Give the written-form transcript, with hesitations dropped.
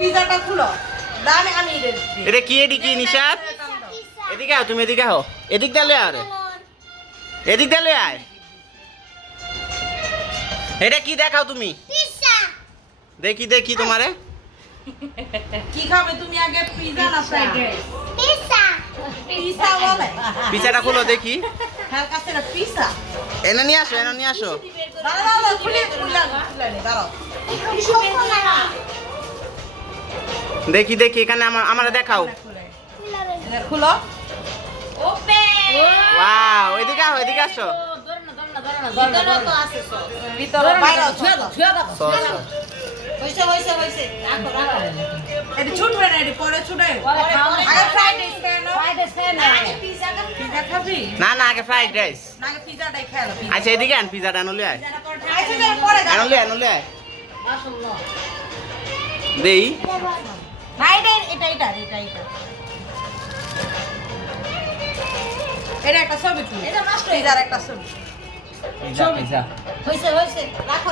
পিজাটা খুলো দানে আমি এটা কি এডি কি নিশাত এদিকে আও তুমি এদিকে আও এদিক দালে আরে এদিক দালে আয় এটা কি দেখাও তুমি পিজ্জা দেখি দেখি তোমারে কি খাবে তুমি আগে পিজা না ফ্রাইড রাইস পিজ্জা পিজা বলে পিজাটা খুলো দেখি হালকা সেটা পিজা এনে নিয়ে আসো এনে নিয়ে আসো দাঁড়াও খুলে দাঁড়াও দেখি দেখি এখানে আমারে দেখাও খুলো ওয়াও এদিকে আসো এদিকে আসো ভিতরে বাইরে সস এটি ছুটবে না এটি পরে ছুটে আগে ফ্রাইড রাইস খেয়ে নাও পিজা খাবি না না আগে ফ্রাইড রাইস না আগে পিজাটাই খেয়ে নাও আচ্ছা এদিকে আন পিজাটা আনলে আয় আচ্ছা যাই পরে দাও আনলে আয় দেই না এটা এটা একটা ছবি তুই এটা মাস্টার পিজার একটা ছবি পিজা হইছে রাখো